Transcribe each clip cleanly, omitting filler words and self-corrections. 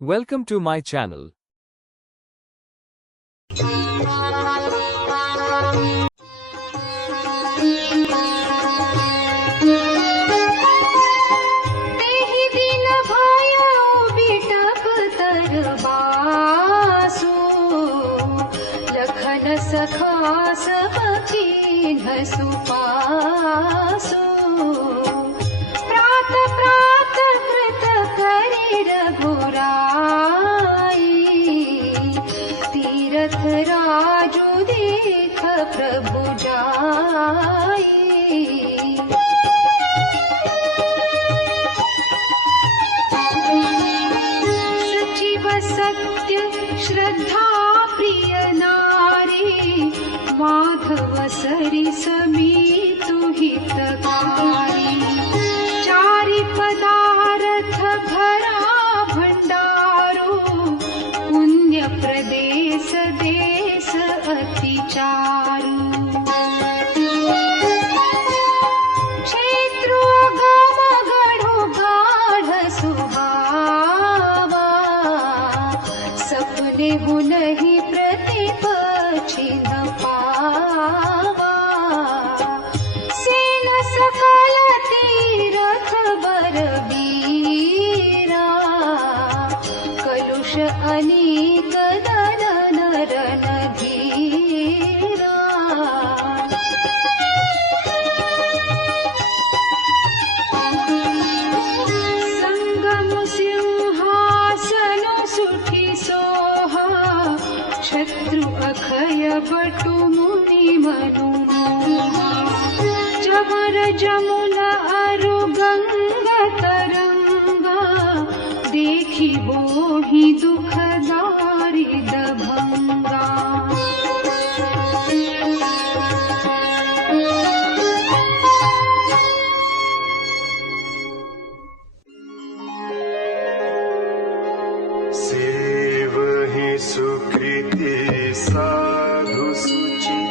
Welcome to my channel. तेहि दिन भयो बिटप तरबासु, लखन सखा सब कीन्ह सुपासु। प्रात प्रात कृत करि रघुराई, तीरथ राजु देख प्रभु जाई। सचिव सत्य श्रद्धा प्रिय नारी, माधव सरिस मीतु हितकारी। चारि पदारथ भरा भंडारो, पुण्य प्रदेश देश अति चारु। क्षेत्रो गम गढ़ो गाढ़ सुहावा, सपने हु नहीं प्रतिपक्षी न पावा। सेन सकल तीरथ बरबीरा, कलुष अनेक दल नरन धीरा। संगम सिंहासनो सुखी सोहा, शत्रु अखय बटु मुनि मनु मोहा। चवर जमुना अरु गंगा तरंगा, देखी बोहि दुख दारिद भंगा। सेवहि सुकृति साधु सुचि,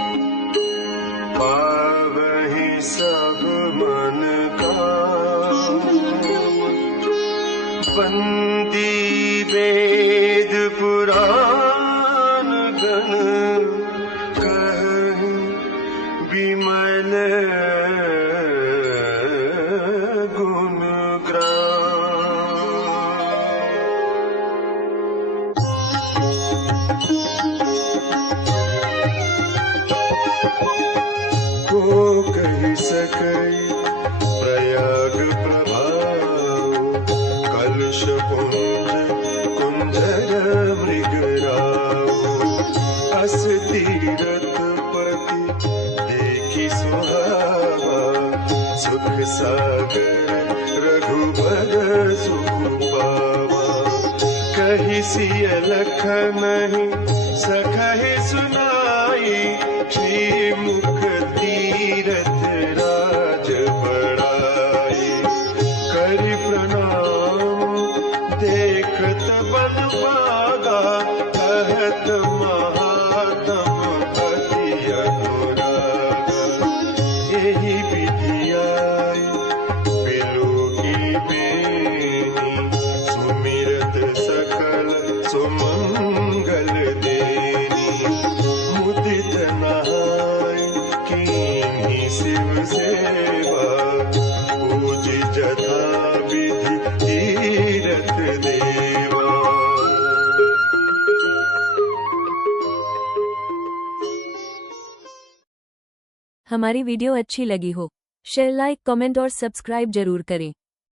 पावहि सब मन काम। वंदी वेद पुराण गण, कहहि विमल गुण ग्राम। को कहि सकै प्रयाग प्रभाव, कलुष पुंज कुंजर मृगराव। अस तीरथ पति देखि सुहावा, सुख सागर रघुबर सुख पावा। कहि सिय लखन नहीं सखहि सुनाई, श्री मुख तीरथ राज बढ़ाई। करि प्रणाम देखत बन भागा, कहत महात्म अति अनुरागा। एहि विधि आई बिलो की बेनी, सुमिरत सकल सुमंगल देनी। मुदित नहाय कीन्ही शिव सेवा, पूजि जथा विधि तीरथ देवा। हमारी वीडियो अच्छी लगी हो, शेयर लाइक कमेंट और सब्सक्राइब जरूर करें।